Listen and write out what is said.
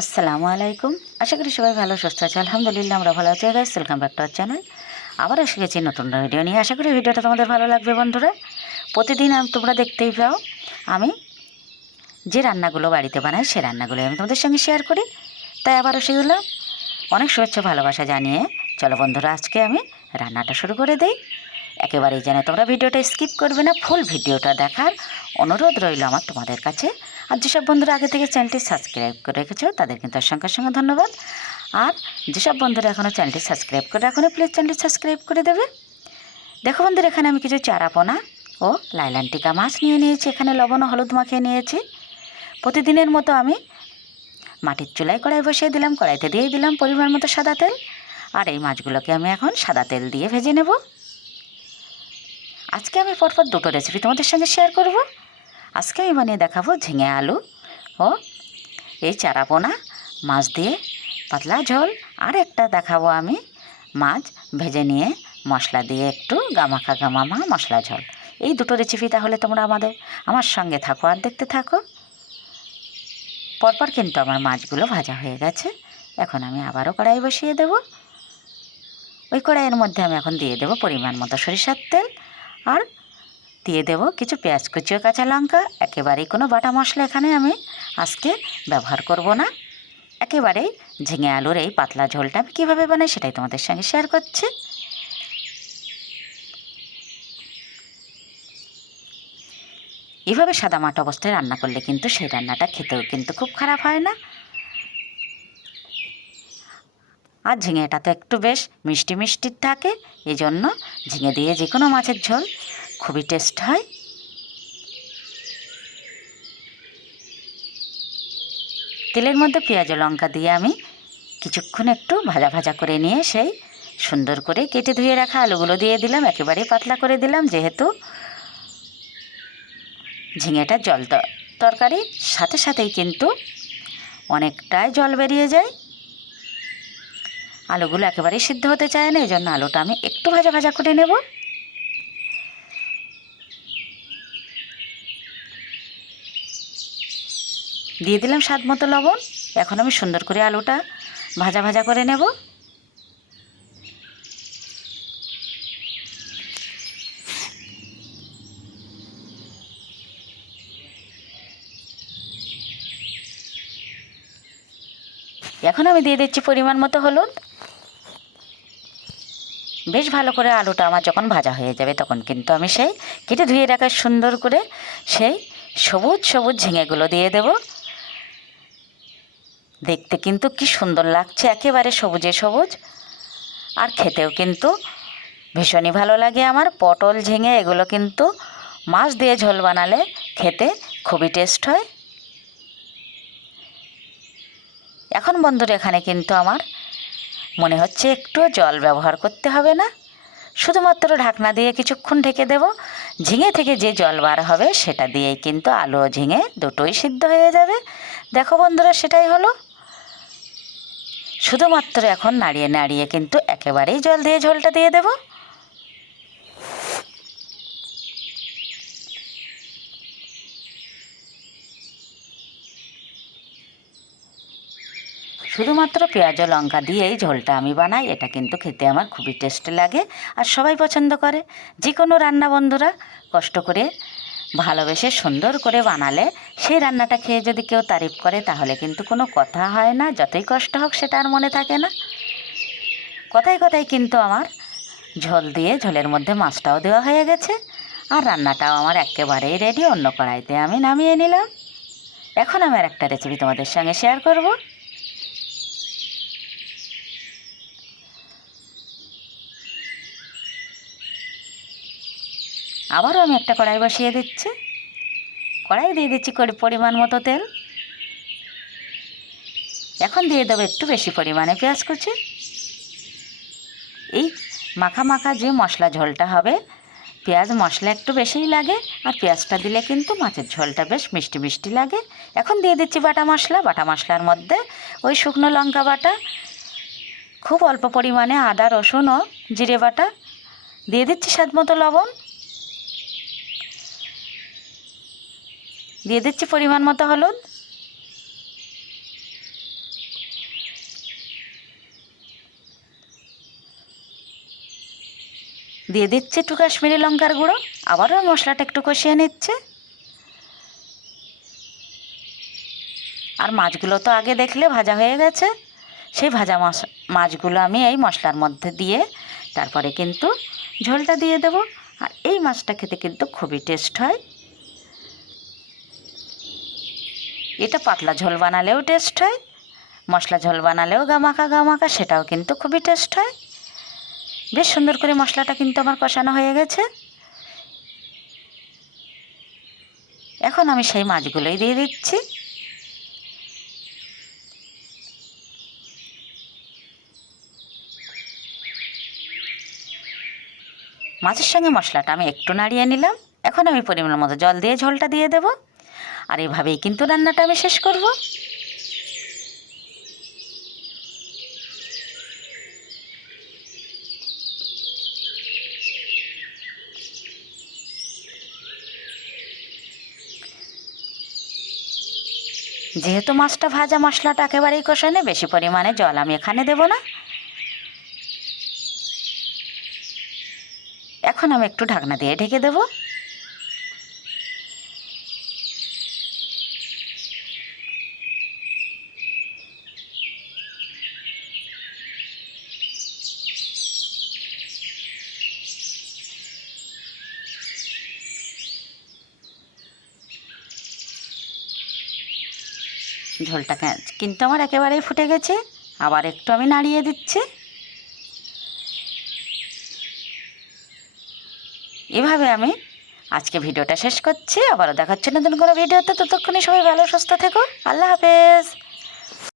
আসসালামু আলাইকুম। আশা করি সবাই ভালো, সুস্থ আছে আলহামদুলিল্লাহ, আমরা ভালো আছি। Guys welcome back to our channel আবার এসে গেছি নতুন ভিডিও নিয়ে। আশা করি ভিডিওটা তোমাদের ভালো লাগবে বন্ধুরা। প্রতিদিন তোমরা দেখতেই পাও, আমি যে রান্নাগুলো বাড়িতে বানাই, সে রান্নাগুলো আমি তোমাদের সঙ্গে শেয়ার করি। তাই আবারও সেগুলো অনেক শুভেচ্ছা, ভালোবাসা জানিয়ে। চলো বন্ধুরা, আজকে আমি রান্নাটা শুরু করে দিই। একেবারেই যেন তোমরা ভিডিওটা স্কিপ করবে না ফুল ভিডিওটা দেখার অনুরোধ রইল আমার তোমাদের কাছে। আর যেসব বন্ধুরা আগে থেকে চ্যানেলটি সাবস্ক্রাইব করে রেখেছো, তাদের কিন্তু অসংখ্য সঙ্গে ধন্যবাদ। আর যেসব বন্ধুরা এখনও চ্যানেলটি সাবস্ক্রাইব করে এখনও প্লিজ চ্যানেলটি সাবস্ক্রাইব করে দেবে। দেখো বন্ধুরা, এখানে আমি কিছু চারাপোনা ও লাইলান্টিকা মাছ নিয়ে নিয়েছি, এখানে লবণ ও হলুদ মাখিয়ে নিয়েছি। প্রতিদিনের মতো আমি মাটির চুলায় কড়াই বসিয়ে দিলাম, কড়াইতে দিয়ে দিলাম পরিমাণ মতো সাদা তেল। আর এই মাছগুলোকে আমি এখন সাদা তেল দিয়ে ভেজে নেব। আজকে আমি পরপর দুটো রেসিপি তোমাদের সঙ্গে শেয়ার করব। আজকে আমি বানিয়ে দেখাবো ঝিঙে আলু ও এই চারাপোনা, মাছ দিয়ে পাতলা ঝোল। আর একটা দেখাবো আমি, মাছ ভেজে নিয়ে মশলা দিয়ে একটু গামাখা গামামা মশলা ঝোল। এই দুটো রেসিপি তাহলে তোমরা আমাদের, আমার সঙ্গে থাকো আর দেখতে থাকো। পরপর কিন্তু আমার মাছগুলো ভাজা হয়ে গেছে। এখন আমি আবারও কড়াই বসিয়ে দেব। ওই কড়াইয়ের মধ্যে আমি এখন দিয়ে দেব পরিমাণ মতো সরিষার তেল। আর দিয়ে দেব কিছু পেঁয়াজ কুচি ও কাঁচা লঙ্কা। একেবারেই কোনো বাটা মশলা এখানে আমি আজকে ব্যবহার করব না। একেবারেই ঝিঙে আলুর এই পাতলা ঝোলটা আমি কীভাবে বানাই সেটাই তোমাদের সঙ্গে শেয়ার করছি। এভাবে সাদা মাটা অবস্থায় রান্না করলে কিন্তু সেই রান্নাটা খেতেও কিন্তু খুব খারাপ হয় না। আর ঝিঙেটা তো একটু বেশ মিষ্টি মিষ্টি থাকে এই জন্য ঝিঙে দিয়ে যে কোনো মাছের ঝোল খুবই টেস্ট হয়। তেলের মধ্যে পেঁয়াজ লঙ্কা দিয়ে আমি কিছুক্ষণ একটু ভাজা ভাজা করে নিয়ে সেই সুন্দর করে কেটে ধুয়ে রাখা আলুগুলো দিয়ে দিলাম একেবারেই পাতলা করে দিলাম, যেহেতু ঝিঙেটা জল তরকারি সাথে সাথেই কিন্তু অনেকটাই জল বেরিয়ে যায়। আলুগুলো একেবারেই সিদ্ধ হতে চায় না এই জন্য আলুটা আমি একটু ভাজা ভাজা করে নেব। দিয়ে দিলাম স্বাদ মতো লবণ। এখন আমি সুন্দর করে আলুটা ভাজা ভাজা করে নেব। এখন আমি দিয়ে দিচ্ছি পরিমাণ মতো হলুদ। বেশ ভালো করে আলুটা আমার যখন ভাজা হয়ে যাবে তখন কিন্তু আমি সেই কেটে ধুয়ে রাখা সুন্দর করে সেই সবুজ সবুজ ঝিঙেগুলো দিয়ে দেব। দেখতে কিন্তু কি সুন্দর লাগছে, একেবারে সবুজে সবুজ। আর খেতেও কিন্তু ভীষণই ভালো লাগে আমার। পটল, ঝিঙে এগুলো কিন্তু মাছ দিয়ে ঝোল বানালে খেতে খুবই টেস্ট হয়। এখন বন্ধুরা এখানে কিন্তু আমার মনে হচ্ছে একটু জল ব্যবহার করতে হবে না। শুধুমাত্র ঢাকনা দিয়ে কিছুক্ষণ ঢেকে দেব। ঝিঙে থেকে যে জল বার হবে সেটা দিয়েই কিন্তু আলু ও ঝিঙে দুটোই সিদ্ধ হয়ে যাবে। দেখো বন্ধুরা, সেটাই হলো। শুধুমাত্র এখন নাড়িয়ে নাড়িয়ে কিন্তু একেবারেই জল দিয়ে ঝোলটা দিয়ে দেব। শুধুমাত্র পেঁয়াজ লঙ্কা দিয়েই ঝোলটা আমি বানাই, এটা কিন্তু খেতে আমার খুবই টেস্ট লাগে আর সবাই পছন্দ করে। যে কোনো রান্না বন্ধুরা কষ্ট করে ভালোবেসে সুন্দর করে বানালে সেই রান্নাটা খেয়ে যদি কেউ তারিফ করে, তাহলে কিন্তু কোনো কথা হয় না, যতই কষ্ট হোক সেটা আর মনে থাকে না। কথায় কথায় কিন্তু আমার ঝোল দিয়ে ঝোলের মধ্যে মাছটাও দেওয়া হয়ে গেছে আর রান্নাটাও আমার একেবারেই রেডি অন্য কড়াইতে আমি নামিয়ে নিলাম। এখন আমি আর একটা রেসিপি তোমাদের সঙ্গে শেয়ার করব। আবারও আমি একটা কড়াই বসিয়ে দিচ্ছি। কড়াই দিয়ে দিচ্ছি পরিমাণ মতো তেল। এখন দিয়ে দেবো একটু বেশি পরিমাণে পেঁয়াজ কুচি। এই মাখা মাখা যে মশলা ঝোলটা হবে, পেঁয়াজ মশলা একটু বেশিই লাগে আর পেঁয়াজটা দিলে কিন্তু মাছের ঝোলটা বেশ মিষ্টি মিষ্টি লাগে। এখন দিয়ে দিচ্ছি বাটা মশলা। বাটা মশলার মধ্যে ওই শুকনো লঙ্কা বাটা, খুব অল্প পরিমাণে আদা, রসুন ও জিরে বাটা। দিয়ে দিচ্ছি স্বাদ মতো লবণ। দিয়ে দিচ্ছি পরিমাণ মতো হলুদ। দিয়ে দিচ্ছি একটু কাশ্মীরি লঙ্কার গুঁড়ো। আবারও মশলাটা একটু কষিয়ে নিচ্ছে। আর মাছগুলো তো আগে দেখলে ভাজা হয়ে গেছে। সেই ভাজা মাছ, মাছগুলো আমি এই মশলার মধ্যে দিয়ে তারপরে কিন্তু ঝোলটা দিয়ে দেব। আর এই মাছটা খেতে কিন্তু খুবই টেস্ট হয়। এটা পাতলা ঝোল বানালেও টেস্ট হয়, মশলা ঝোল বানালেও গামাকা গামাকা সেটাও কিন্তু খুবই টেস্ট হয়। বেশ সুন্দর করে মশলাটা কিন্তু আমার কষানো হয়ে গেছে। এখন আমি সেই মাছগুলোই দিয়ে দিচ্ছি। মাছের সঙ্গে মশলাটা আমি একটু নাড়িয়ে নিলাম। এখন আমি পরিমাণ মতো জল দিয়ে ঝোলটা দিয়ে দেব। আর এভাবেই কিন্তু রান্নাটা আমি শেষ করব। যেহেতু মাছটা ভাজা মশলাটা একেবারেই কষানে বেশি পরিমাণে জল আমি এখানে দেব না। এখন আমি একটু ঢাকনা দিয়ে ঢেকে দেব। ঝোলটা কিন্তু আমার একেবারেই ফুটে গেছে, আবার একটু আমি নাড়িয়ে দিচ্ছি। এভাবে আমি আজকে ভিডিওটা শেষ করছি। আবারও দেখাচ্ছি নতুন কোনো ভিডিওতে। ততক্ষণে সবাই ভালো, সুস্থ থেকো। আল্লাহ হাফেজ।